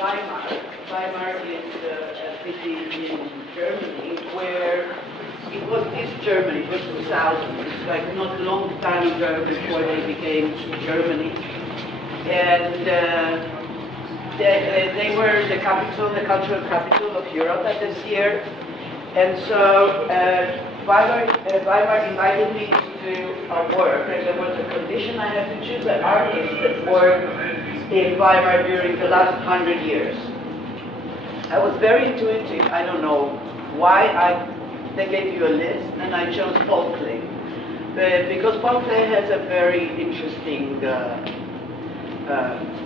Weimar. Weimar is a city in Germany where it was East Germany, it was 2000. It's like not a long time ago before they became Germany. And they were the capital, the cultural capital of Europe at this year. And so Weimar invited me to do a work, and there was a condition I had to choose an artist that worked in Weimar during the last 100 years. I was very intuitive. I don't know why. They gave you a list, and I chose Paul Klee. Because Paul Klee has a very interesting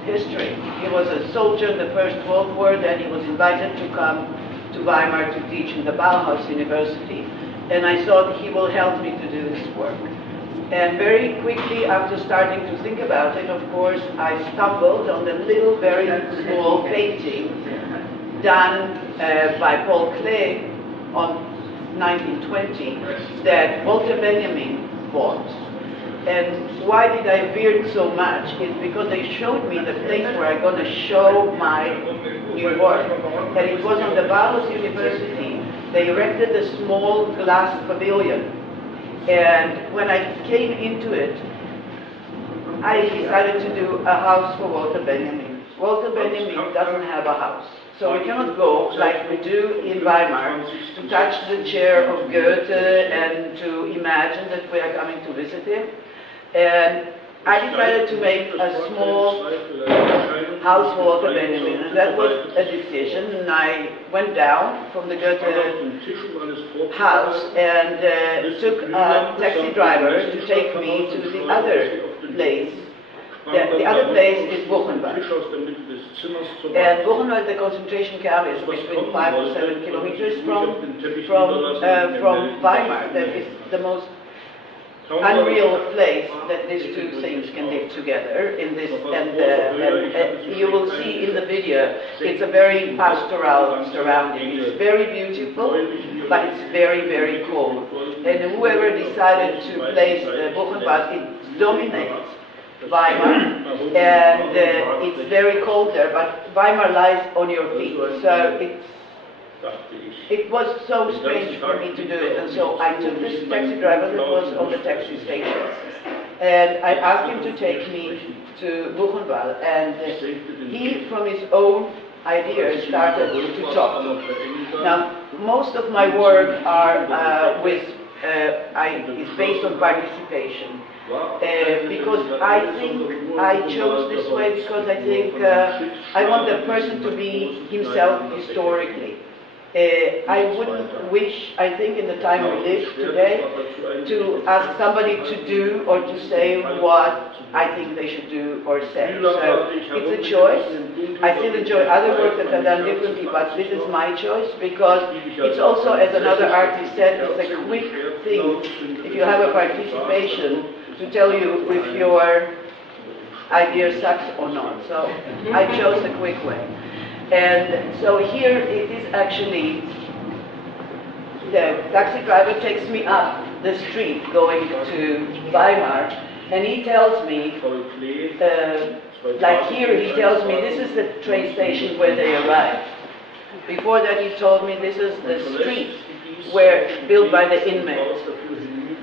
history. He was a soldier in the First World War, then he was invited to come to Weimar to teach in the Bauhaus University. And I thought he will help me to do this work. And very quickly, after starting to think about it, of course, I stumbled on the little, very small painting done by Paul Klee on 1920 that Walter Benjamin bought. And why did I veer so much? It's because they showed me the place where I'm going to show my new work. And it was on the Bauhaus University. They erected a small glass pavilion. And when I came into it, I decided to do a house for Walter Benjamin. Walter Benjamin doesn't have a house. So we cannot go, like we do in Weimar, to touch the chair of Goethe and to imagine that we are coming to visit him. And I decided to make a small house for Walter Benjamin, and that was a decision. And I went down from the Goethe house and took a taxi driver to take me to the other place. The other place is Buchenwald. And Buchenwald, the concentration camp, is between 5 to 7 kilometers from Weimar. That is the most unreal place that these two things can live together in this, and you will see in the video, it's a very pastoral surrounding. It's very beautiful, but it's very, very cold. And whoever decided to place Buchenwald, it dominates Weimar, and it's very cold there, but Weimar lies on your feet, so it was so strange for me to do it. And so I took this taxi driver that was on the taxi station, and I asked him to take me to Buchenwald, and he, from his own ideas, started to talk. Now, most of my work is based on participation. Because I think I chose this way because I think I want the person to be himself historically. I wouldn't wish, I think in the time we live today, to ask somebody to do or to say what I think they should do or say. So it's a choice. I still enjoy other work that I've done differently, but this is my choice because it's also, as another artist said, it's a quick thing, if you have a participation, to tell you if your idea sucks or not. So I chose a quick way. And so here it is actually, the taxi driver takes me up the street going to Weimar, and he tells me, like here he tells me this is the train station where they arrive. Before that he told me this is the street built by the inmates.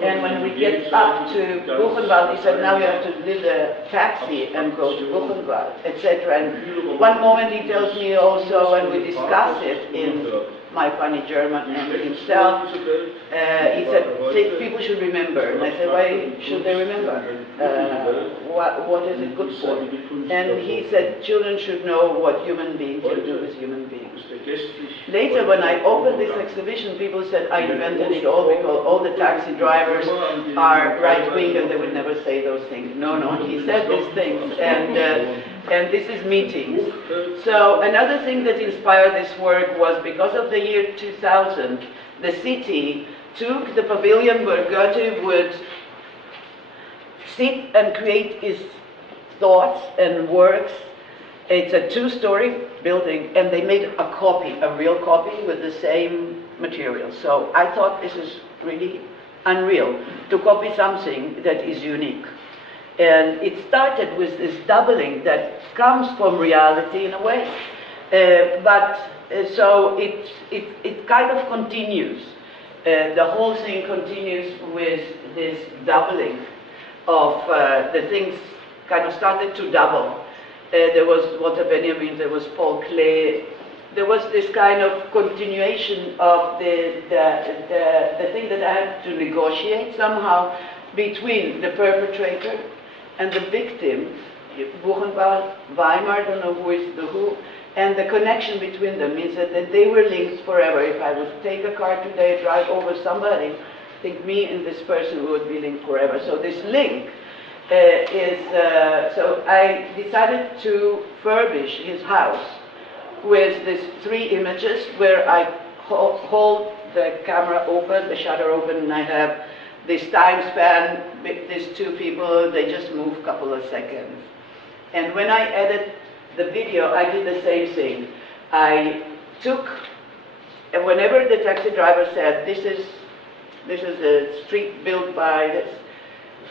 And when we get up to Buchenwald, he said, now you have to leave the taxi and go to Buchenwald, etc. And one moment he tells me also, and we discuss it in my funny German and himself, he said, people should remember. And I said, why should they remember? What is it good for? And he said, children should know what human beings can do with human beings. Later, when I opened this exhibition, people said I invented it all because all the taxi drivers are right-wing and they would never say those things. No, he said these things, and this is meetings. So another thing that inspired this work was because of the year 2000, the city took the pavilion where Goethe would sit and create his thoughts and works. It's a two-story building, and they made a copy, a real copy with the same material. So I thought this is really unreal, to copy something that is unique. And it started with this doubling that comes from reality in a way. So it kind of continues. The whole thing continues with this doubling of the things kind of started to double. There was Walter Benjamin, there was Paul Klee. There was this kind of continuation of the thing that I had to negotiate somehow between the perpetrator and the victim, Buchenwald, Weimar, I don't know who is the who, and the connection between them means that they were linked forever. If I would take a car today, drive over somebody, I think me and this person would be linked forever. So this link so I decided to furbish his house with these 3 images where I hold the camera open, the shutter open, and I have this time span with these 2 people, they just move a couple of seconds. And when I edit the video, I did the same thing. I took, and whenever the taxi driver said, this is a street built by this.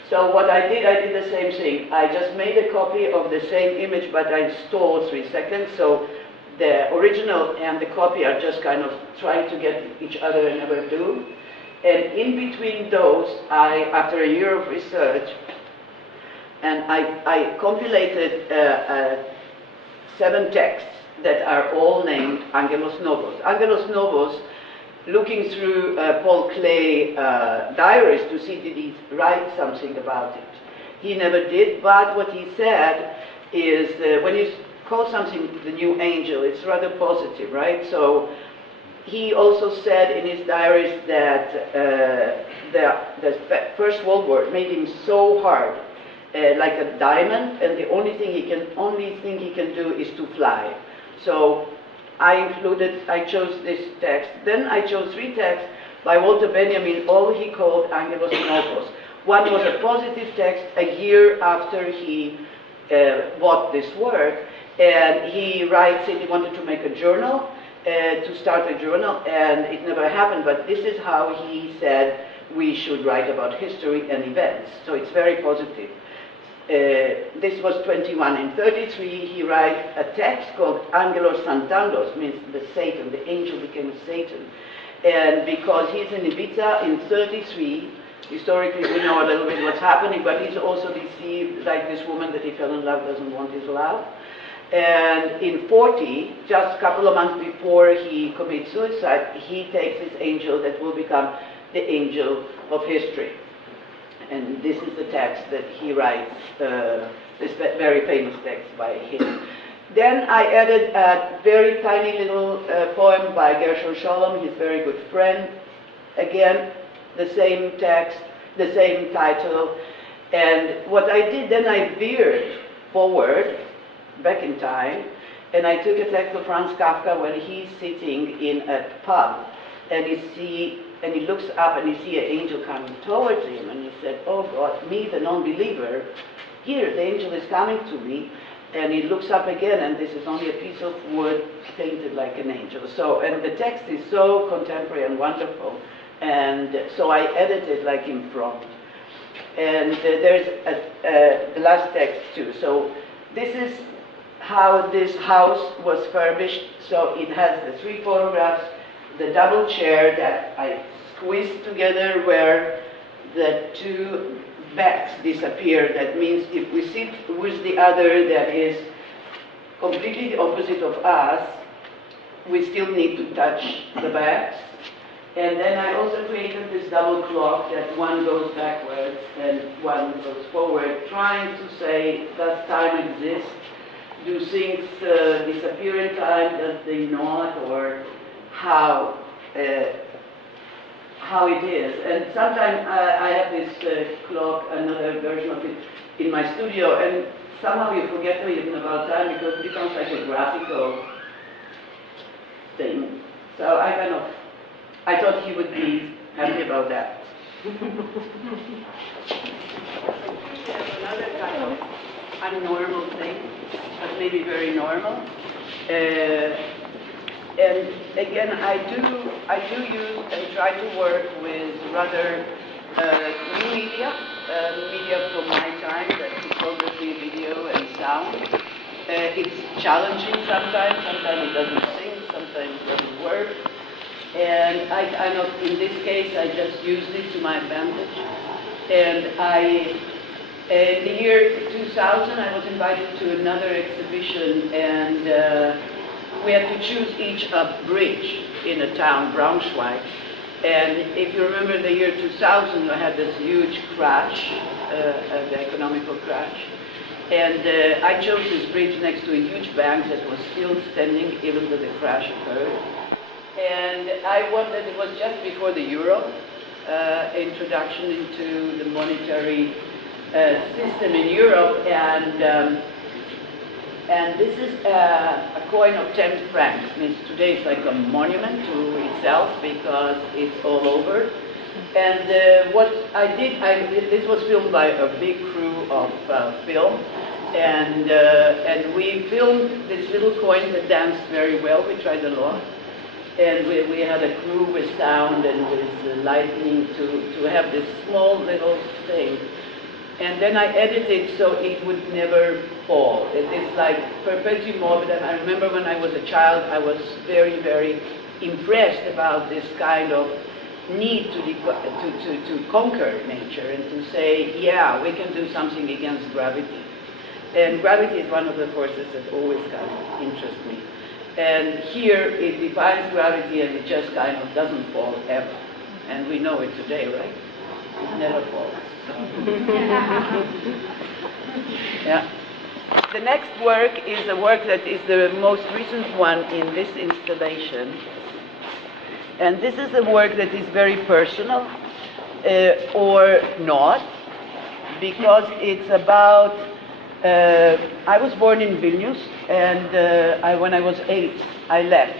So what I did the same thing. I just made a copy of the same image, but I stole 3 seconds. So the original and the copy are just kind of trying to get each other and never do. And in between those, after a year of research, and I compilated 7 texts that are all named Angelos Novos. Angelos Novos, looking through Paul Klee diaries to see did he write something about it. He never did, but what he said is when you call something the new angel, it's rather positive, right? So he also said in his diaries that the First World War made him so hard, like a diamond, and the only thing he can do is to fly. So I chose this text. Then I chose 3 texts by Walter Benjamin, all he called Angelos Novos. One was a positive text a year after he bought this work, and he writes that he wanted to make a journal, to start a journal, and it never happened, but this is how he said we should write about history and events. So it's very positive. This was 21. In 33, he writes a text called Angelos Santandos, means the Satan, the angel became Satan. And because he's in Ibiza in 33, historically we know a little bit what's happening, but he's also deceived, like this woman that he fell in love doesn't want his love. And in 40, just a couple of months before he commits suicide, he takes this angel that will become the angel of history. And this is the text that he writes, this very famous text by him. Then I added a very tiny little poem by Gershon Sholem, his very good friend. Again, the same text, the same title. And what I did, then I veered forward, back in time, and I took a text of Franz Kafka when he's sitting in a pub, and he looks up and he sees an angel coming towards him, and he said, oh God, me, the non-believer, here, the angel is coming to me, and he looks up again, and this is only a piece of wood painted like an angel. So, and the text is so contemporary and wonderful, and so I edited like in front. And there's the last text too. So this is how this house was furbished. So it has the 3 photographs, the double chair that I squeezed together where the 2 backs disappear. That means if we sit with the other that is completely the opposite of us, we still need to touch the backs. And then I also created this double clock that one goes backwards and one goes forward, trying to say, does time exist? Do things disappear in time? Does they not? Or how it is? And sometimes I have this clock, another version of it, in my studio, and somehow you forget even about time because it becomes like a graphical thing. So I thought he would be happy about that. Another kind of abnormal thing, but maybe very normal. And again, I do use and try to work with rather new media from my time, that's photography, video, and sound. It's challenging sometimes it doesn't sing, sometimes it doesn't work. And I kind of, in this case, I just used it to my advantage. And in the year 2000, I was invited to another exhibition, and we had to choose each a bridge in a town, Braunschweig. And if you remember the year 2000, we had this huge crash, the economical crash. And I chose this bridge next to a huge bank that was still standing even though the crash occurred. And I wanted, it was just before the euro, introduction into the monetary system in Europe, and this is a coin of 10 francs. Means today it's like a monument to itself because it's all over. And what I did, this was filmed by a big crew of film, and we filmed this little coin that danced very well. We tried a lot. And we had a crew with sound and with lightning to have this small little thing. And then I edited so it would never fall. It is like perpetuum mobile. And I remember when I was a child, I was very, very impressed about this kind of need to conquer nature and to say, yeah, we can do something against gravity. And gravity is one of the forces that always kind of interests me. And here it defies gravity and it just kind of doesn't fall ever. And we know it today, right? It never falls. So. Yeah. The next work is a work that is the most recent one in this installation. And this is a work that is very personal, or not, because it's about I was born in Vilnius, and when I was 8, I left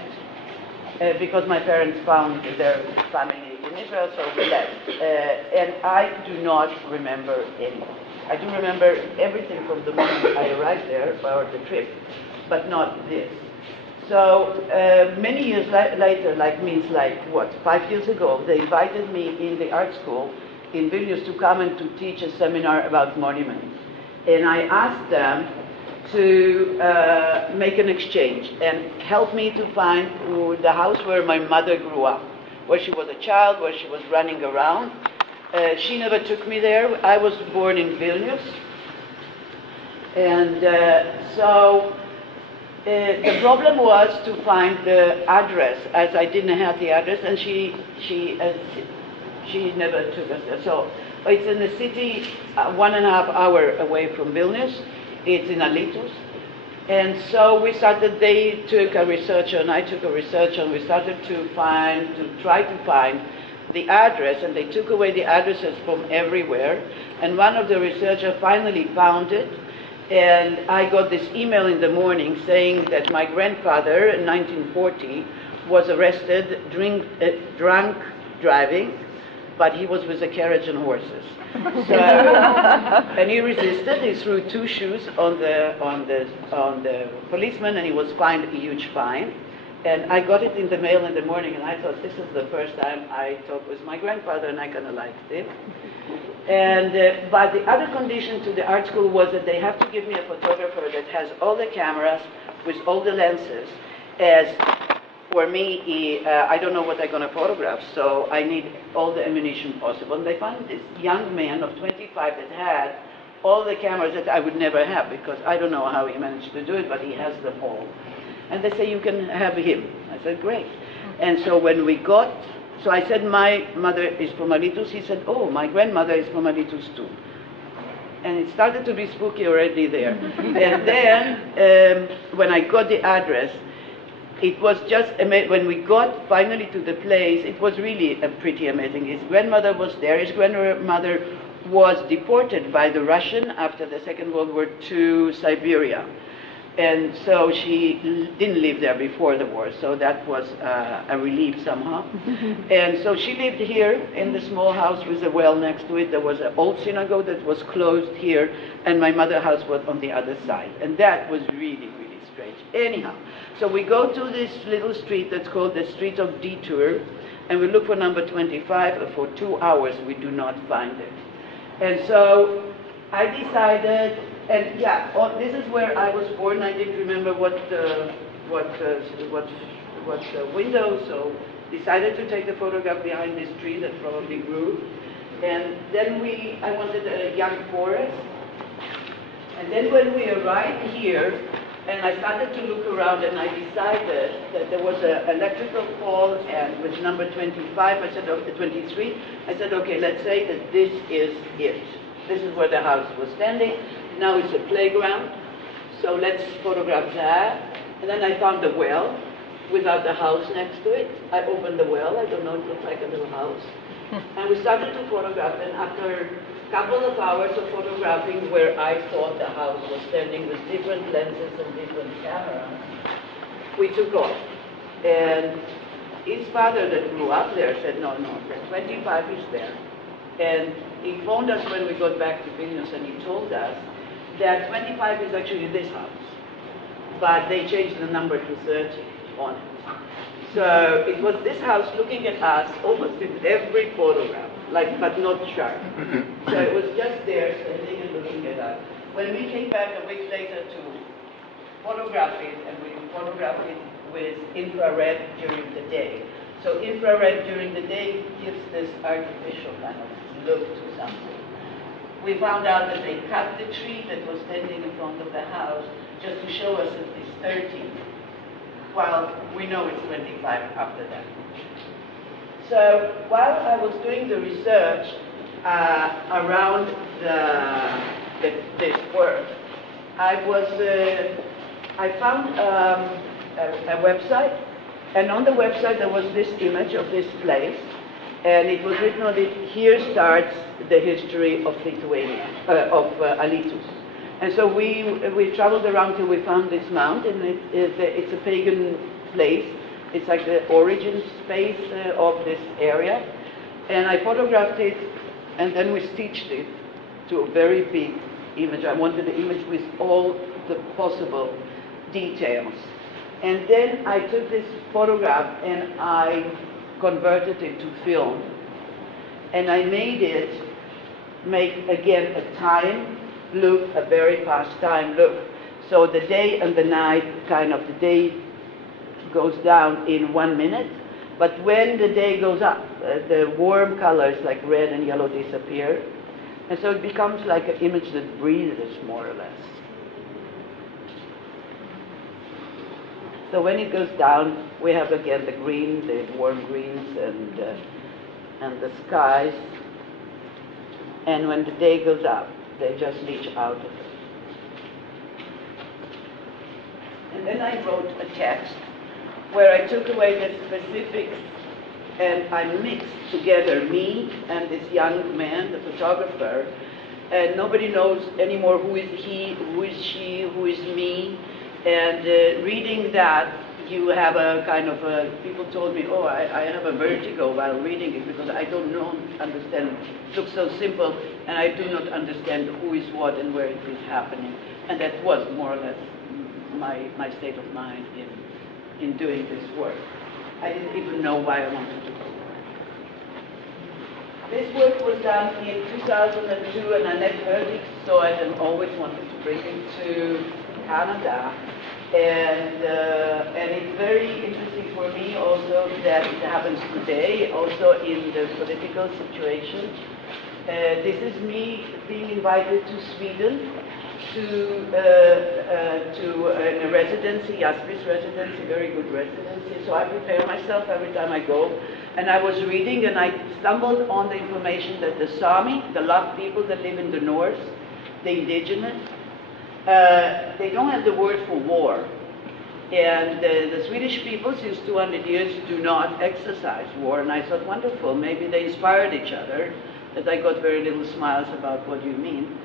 because my parents found their family in Israel, so we left. And I do not remember anything. I do remember everything from the moment I arrived there, or the trip, but not this. So many years later, means 5 years ago, they invited me in the art school in Vilnius to come and to teach a seminar about monuments. And I asked them to make an exchange and help me to find the house where my mother grew up, where she was a child, where she was running around. She never took me there. I was born in Vilnius. And so the problem was to find the address, as I didn't have the address, and she never took us there. So it's in the city, 1.5 hours away from Vilnius. It's in Alytus. And so they took a researcher and I took a researcher, and we started to try to find the address, and they took away the addresses from everywhere. And one of the researchers finally found it, and I got this email in the morning saying that my grandfather in 1940 was arrested drunk driving, but he was with a carriage and horses. So, and he resisted. He threw 2 shoes on the policeman, and he was fined a huge fine. And I got it in the mail in the morning, and I thought, this is the first time I talked with my grandfather, and I kind of liked him. And but the other condition to the art school was that they have to give me a photographer that has all the cameras with all the lenses. As for me, I don't know what I'm going to photograph, so I need all the ammunition possible. And they found this young man of 25 that had all the cameras that I would never have, because I don't know how he managed to do it, but he has them all. And they say, you can have him. I said, great. And so when we got, so I said, my mother is from Alytus. He said, oh, my grandmother is from Alytus too. And it started to be spooky already there. And then when I got the address, it was just when we got finally to the place, it was really pretty amazing. His grandmother was there. His grandmother was deported by the Russian after the Second World War to Siberia. And so she didn't live there before the war, so that was a relief somehow. And so she lived here in the small house with a well next to it. There was an old synagogue that was closed here, and my mother's house was on the other side. And that was really, really strange. Anyhow, so we go to this little street that's called the Street of Detour, and we look for number 25, and for 2 hours we do not find it. And so I decided, And yeah, this is where I was born. I didn't remember what window, so decided to take the photograph behind this tree that probably grew. And then I wanted a young forest. And then when we arrived here, and I started to look around, and I decided that there was an electrical pole, and with number 25, I said, okay, 23, I said, okay, let's say that this is it. This is where the house was standing. Now it's a playground, so let's photograph that. And then I found a well without the house next to it. I opened the well, I don't know, it looked like a little house. And we started to photograph, and after a couple of hours of photographing where I thought the house was standing with different lenses and different cameras, we took off. And his father that grew up there said, no, the 25 is there. And he phoned us when we got back to Vilnius, and he told us that 25 is actually this house. But they changed the number to 30 on it. So it was this house looking at us almost in every photograph, but not sharp. So it was just there standing and looking at us. When we came back a week later to photograph it, and we photographed it with infrared during the day. So infrared during the day gives this artificial kind of look to something. We found out that they cut the tree that was standing in front of the house just to show us that it's 30. While we know it's 25 after that. So while I was doing the research around this work, I found a website, and on the website there was this image of this place, and it was written on it, here starts the history of Lithuania, of Alytus. And so we traveled around till we found this mount, and it's a pagan place. It's like the origin space of this area. And I photographed it, and then we stitched it to a very big image. I wanted the image with all the possible details. And then I took this photograph and I converted it to film. And I made it make, again, a time look, a very fast time look. So the day and the night, the day goes down in 1 minute, but when the day goes up, the warm colors like red and yellow disappear, and so it becomes like an image that breathes, more or less. So when it goes down, we have again the green, the warm greens, and the skies, and when the day goes up, they just leach out of it. And then I wrote a text where I took away the specifics and I mixed together me and this young man, the photographer, and nobody knows anymore who is he, who is she, who is me. And reading that, you have a kind of people told me, oh, I have a vertigo while reading it because I don't understand. It looks so simple, and I do not understand who is what and where it is happening. And that was more or less my state of mind in doing this work. I didn't even know why I wanted to do it. This work was done in 2002, and Annette Herdig saw it and always wanted to bring it to Canada. And it's very interesting for me also that it happens today, also in the political situation. This is me being invited to Sweden to a residency, Jasper's residency, very good residency. So I prepare myself every time I go. And I was reading and I stumbled on the information that the Sami, the Lak people that live in the north, the indigenous, they don't have the word for war. And the Swedish people, since 200 years, do not exercise war. And I thought, wonderful, maybe they inspired each other. That I got very little smiles about what you mean.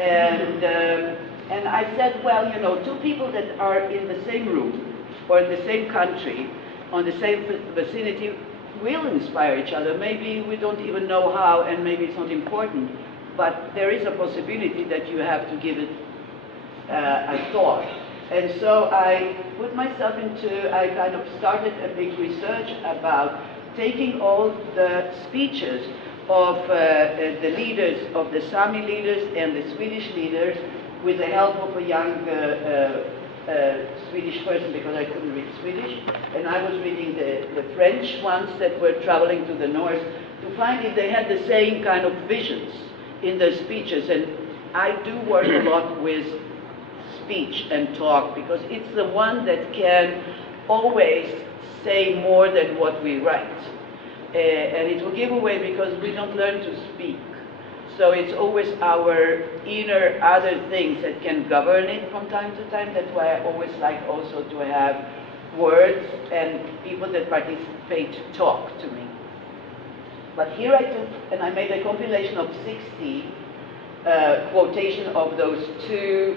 And I said, well, you know, two people that are in the same room or in the same country, on the same vicinity, will inspire each other. Maybe we don't even know how, and maybe it's not important. But there is a possibility that you have to give it a thought. And so I put myself I kind of started a big research about taking all the speeches of the leaders, of the Sami leaders and the Swedish leaders, with the help of a young Swedish person, because I couldn't read Swedish, and I was reading the French ones that were traveling to the north to find if they had the same kind of visions in their speeches. And I do work a lot with speech and talk, because it's the one that can always say more than what we write. And it will give away because we don't learn to speak. So it's always our inner other things that can govern it from time to time. That's why I always like also to have words and people that participate talk to me. But here I took, and I made a compilation of 60 quotation of those two,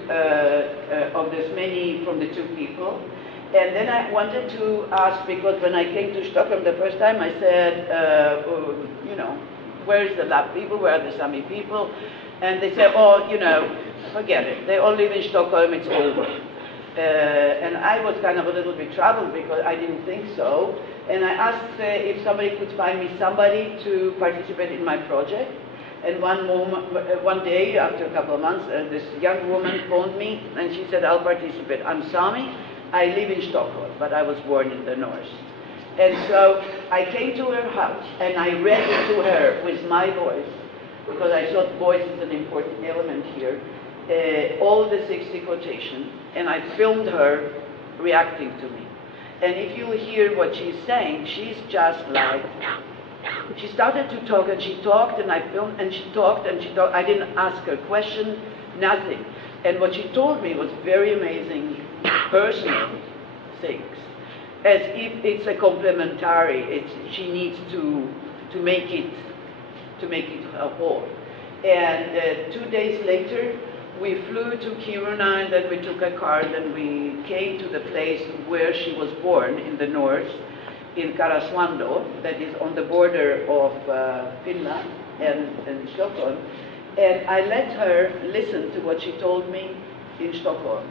of this many from the two people. And then I wanted to ask, because when I came to Stockholm the first time, I said, you know, where is the Lap people, where are the Sami people? And they said, oh, you know, forget it. They all live in Stockholm, it's over. And I was kind of a little bit troubled because I didn't think so. And I asked if somebody could find me somebody to participate in my project. And one day, after a couple of months, this young woman phoned me and she said, I'll participate. I'm Sami, I live in Stockholm, but I was born in the north. And so I came to her house and I read it to her with my voice, because I thought voice is an important element here, all the 60 quotations, and I filmed her reacting to me. And if you hear what she's saying, she's just like, she started to talk and she talked and I filmed and she talked and she talked. I didn't ask her question, nothing. And what she told me was very amazing personal things, as if it's a complementary. She needs to make it a whole. And 2 days later, we flew to Kiruna, and then we took a car, and we came to the place where she was born in the north, in Karasuando, that is on the border of Finland and Stockholm. And I let her listen to what she told me in Stockholm.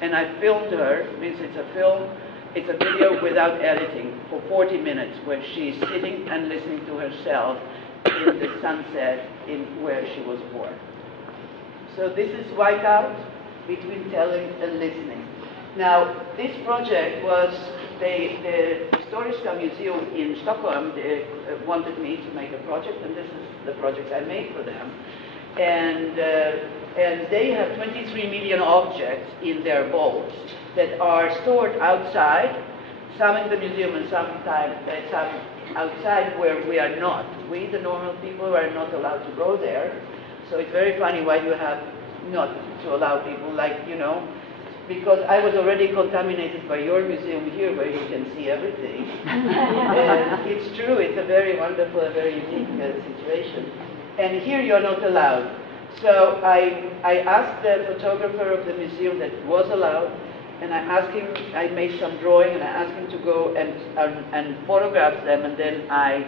And I filmed her, means it's a film, it's a video without editing, for 40 minutes, where she's sitting and listening to herself in the sunset in where she was born. So this is Whiteout, between telling and listening. Now, this project was, the Historiska Museum in Stockholm wanted me to make a project, and this is the project I made for them. And they have 23 million objects in their vaults that are stored outside, some in the museum and some outside where we are not. We, the normal people, are not allowed to go there. So it's very funny why you have not to allow people, like, you know, because I was already contaminated by your museum here where you can see everything. And it's true, it's a very wonderful, a very unique situation. And here you're not allowed. So I asked the photographer of the museum that was allowed, and I asked him, I made some drawing, and I asked him to go and photograph them, and then I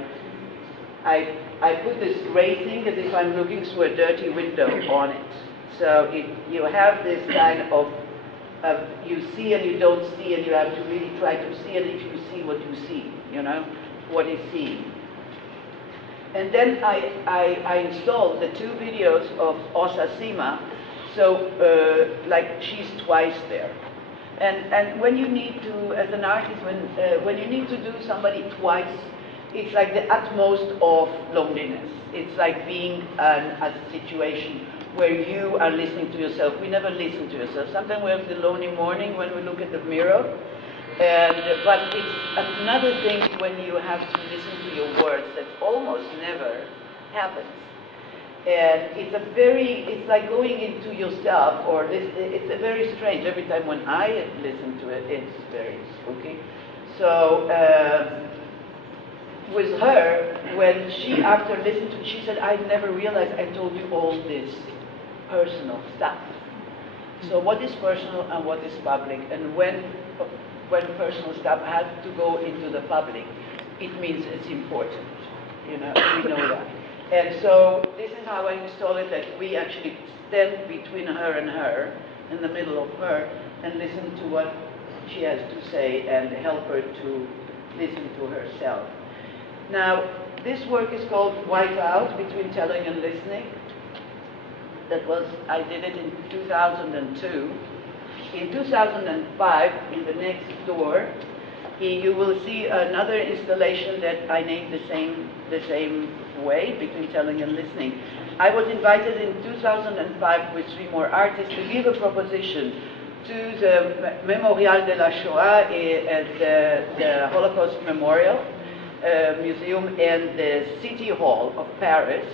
put this gray thing as if I'm looking through a dirty window on it. So you have this kind of, you see and you don't see, and you have to really try to see it if you see what you see, you know, what is seen. And then I installed the 2 videos of Osa Sima, so like she's twice there. And when you need to, as an artist, when you need to do somebody twice, it's like the utmost of loneliness. It's like being in a situation where you are listening to yourself. We never listen to yourself. Sometimes we have the lonely morning when we look at the mirror. But it's another thing when you have to listen to your words that almost never happens. And it's like going into yourself, or it's a very strange. Every time when I listen to it, it's very spooky. So with her, when she, after listening to it, she said, I never realized I told you all this personal stuff. So what is personal and what is public? And when personal stuff has to go into the public, it means it's important. You know, we know that. And so this is how I install it, that we actually stand between her and her, in the middle of her, and listen to what she has to say and help her to listen to herself. Now, this work is called Whiteout, between telling and listening. I did it in 2002. In 2005, in the next door, you will see another installation that I named the same way, between telling and listening. I was invited in 2005 with 3 more artists to give a proposition to the Memorial de la Shoah at the Holocaust Memorial Museum and the City Hall of Paris,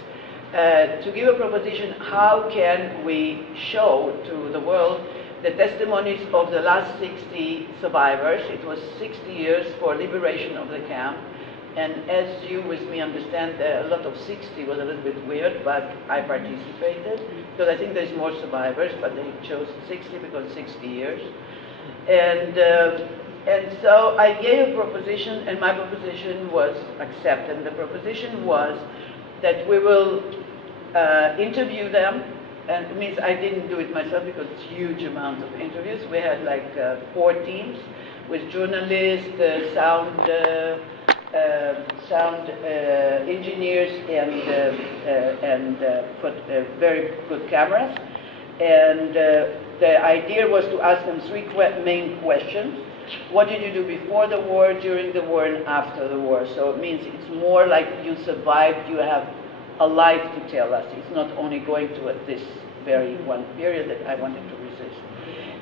to give a proposition: how can we show to the world the testimonies of the last 60 survivors? It was 60 years for liberation of the camp, and as you with me understand, a lot of 60 was a little bit weird, but I participated, because I think there's more survivors, but they chose 60 because 60 years. And so I gave a proposition, and my proposition was accepted. The proposition was that we will interview them, and it means I didn't do it myself because it's huge amount of interviews. We had like 4 teams with journalists, sound engineers, and very good cameras. And the idea was to ask them 3 main questions. What did you do before the war, during the war, and after the war? So it means it's more like you survived, you have a life to tell us. It's not only going to this very one period that I wanted to resist.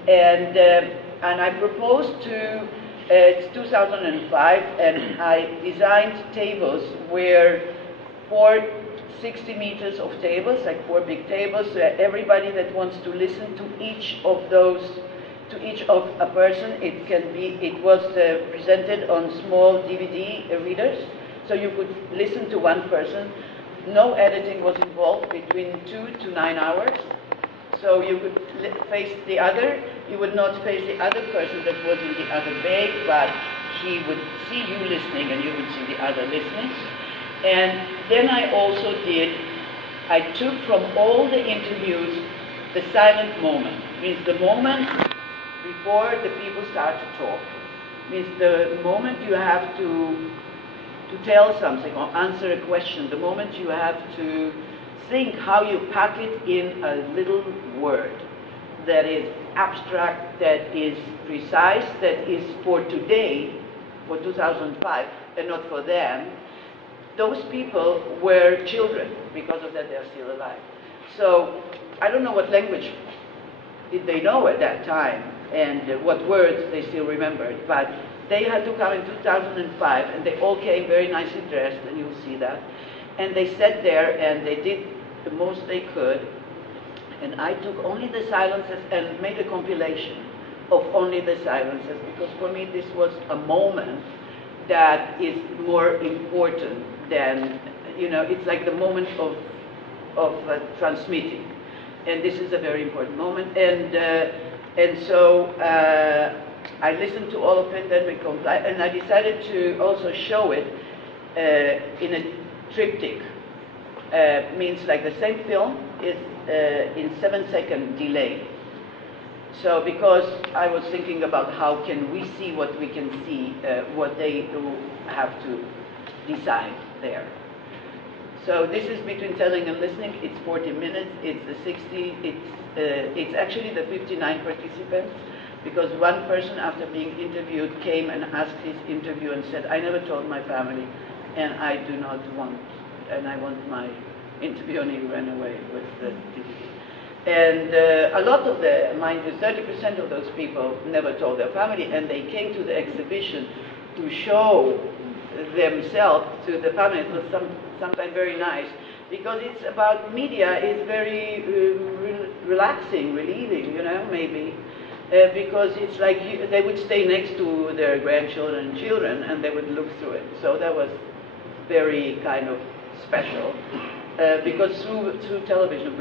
And I proposed to, it's 2005, and I designed tables where 4 60 meters of tables, like 4 big tables, so everybody that wants to listen to each of those, to each of a person, it was presented on small DVD readers, so you could listen to one person. No editing was involved, between 2 to 9 hours. So you could face the other. You would not face the other person that was in the other bay, but he would see you listening and you would see the other listening. And then I took from all the interviews the silent moment. Means the moment before the people start to talk. Means the moment you have to tell something or answer a question, the moment you have to think how you pack it in a little word that is abstract, that is precise, that is for today, for 2005, and not for them. Those people were children. Because of that, they are still alive. So I don't know what language did they know at that time and what words they still remembered, but they had to come in 2005, and they all came very nicely dressed, and you'll see that. And they sat there, and they did the most they could. And I took only the silences and made a compilation of only the silences, because for me this was a moment that is more important than, it's like the moment of transmitting. And this is a very important moment. And so I listened to all of it, then we complied, and I decided to also show it in a triptych. Means like the same film is in 7-second delay. So because I was thinking about how can we see what we can see, what they have to decide there. So this is between telling and listening. It's 40 minutes. It's the 60. It's actually the 59 participants, because one person, after being interviewed, came and asked his interview and said, "I never told my family, and I do not want, and I want my interview," and he ran away with the DVD. And a lot of mind you, 30% of those people never told their family, and they came to the exhibition to show themselves to the family. It was sometimes very nice, because it's about media is very relaxing, relieving, maybe. Because it's like they would stay next to their grandchildren and children, and they would look through it. So that was very kind of special, because through television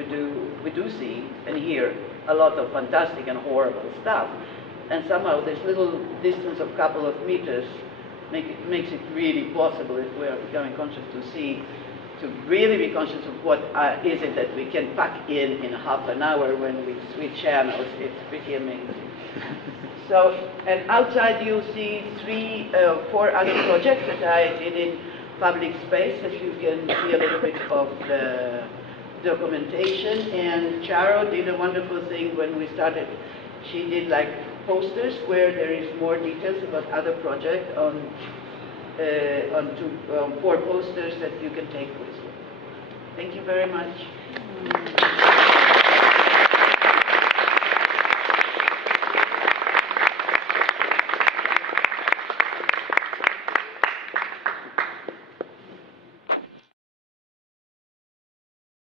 we do see and hear a lot of fantastic and horrible stuff, and somehow this little distance of couple of meters makes it really possible, if we are becoming conscious, to really be conscious of what is it that we can pack in half an hour when we switch channels. It's pretty amazing. So, and outside you'll see 4 other projects that I did in public space, that you can see a little bit of documentation, and Charo did a wonderful thing when we started. She did like posters where there is more details about other projects on 4 posters that you can take with you. Thank you very much.